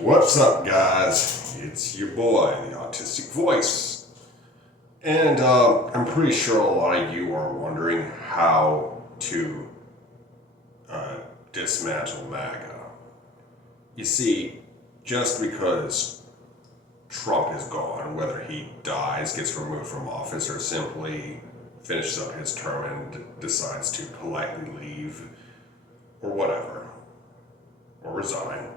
What's up, guys? It's your boy, the Autistic Voice. And I'm pretty sure a lot of you are wondering how to dismantle MAGA. You see, just because Trump is gone, whether he dies, gets removed from office, or simply finishes up his term and decides to politely leave, or whatever, or resign,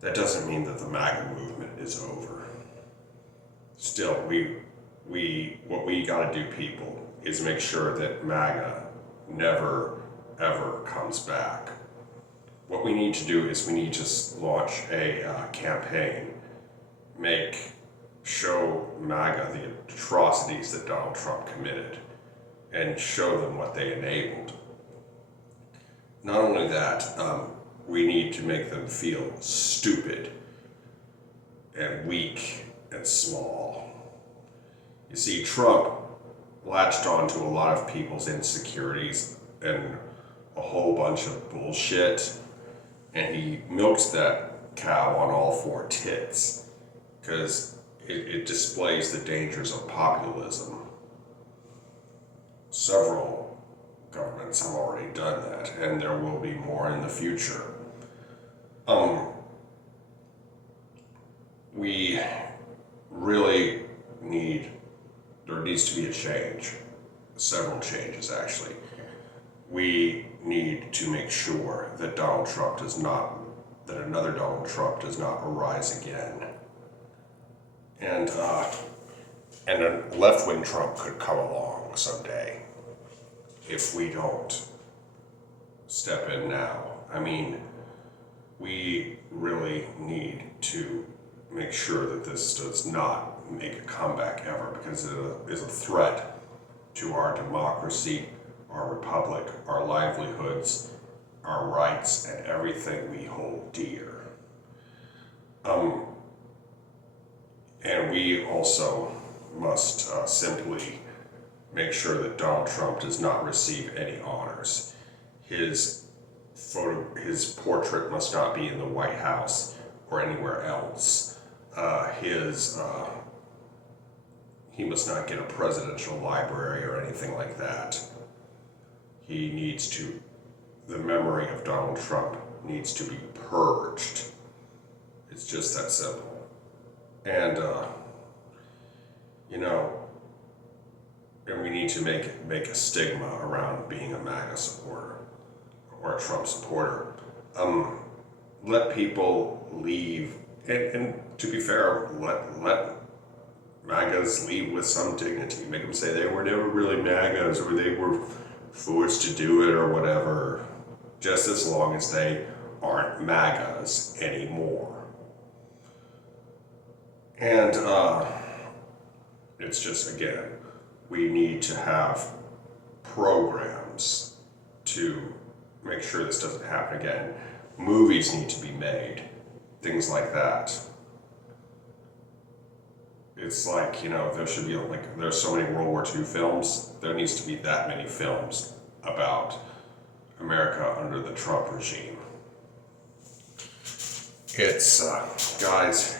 that doesn't mean that the MAGA movement is over. Still, what we gotta do, people, is make sure that MAGA never, ever comes back. What we need to do is we need to launch a campaign, show MAGA the atrocities that Donald Trump committed, and show them what they enabled. Not only that, we need to make them feel stupid and weak and small. You see, Trump latched onto a lot of people's insecurities and a whole bunch of bullshit, and he milks that cow on all four tits because it displays the dangers of populism. Several governments have already done that, and there will be more in the future. We really there needs to be a change, several changes actually. We need to make sure that another Donald Trump does not arise again. And a left-wing Trump could come along someday if we don't step in now. I mean, we really need to make sure that this does not make a comeback ever, because it is a threat to our democracy, our republic, our livelihoods, our rights, and everything we hold dear. And we also must simply make sure that Donald Trump does not receive any honors. His portrait must not be in the White House or anywhere else. He must not get a presidential library or anything like that. The memory of Donald Trump needs to be purged. It's just that simple. And, and we need to make a stigma around being a MAGA supporter or a Trump supporter. Let people leave, and to be fair, let MAGAs leave with some dignity. Make them say they were never really MAGAs, or they were forced to do it, or whatever, just as long as they aren't MAGAs anymore. And it's just, again, we need to have programs to make sure this doesn't happen again. Movies need to be made, things like that. It's like, there should be, there's so many World War II films, there needs to be that many films about America under the Trump regime. It's, guys,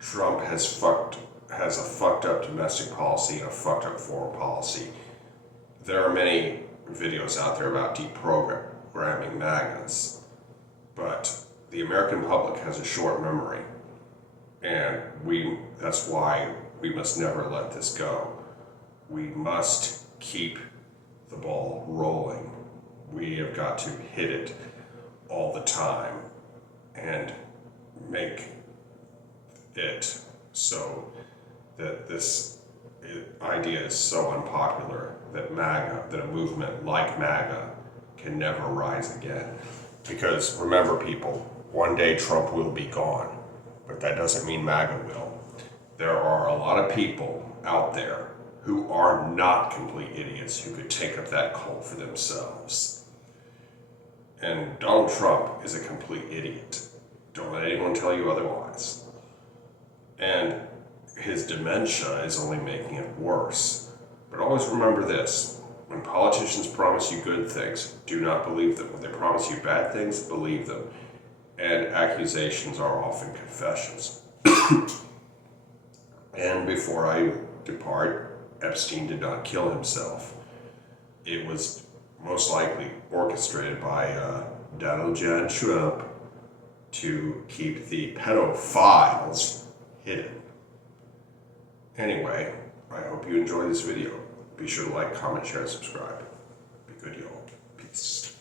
Trump has a fucked up domestic policy and a fucked up foreign policy. There are many videos out there about deprogramming MAGAs, but the American public has a short memory, and that's why we must never let this go. We must keep the ball rolling. We have got to hit it all the time and make it so that this idea is so unpopular that a movement like MAGA can never rise again. Because remember, people, one day Trump will be gone, but that doesn't mean MAGA will. There are a lot of people out there who are not complete idiots who could take up that cult for themselves. And Donald Trump is a complete idiot. Don't let anyone tell you otherwise. And his dementia is only making it worse. But always remember this: when politicians promise you good things, do not believe them. When they promise you bad things, believe them. and accusations are often confessions. And before I depart, Epstein did not kill himself. It was most likely orchestrated by Donald John Trump to keep the pedophiles hidden. Anyway, I hope you enjoy this video. Be sure to like, comment, share, and subscribe. Be good, y'all. Peace.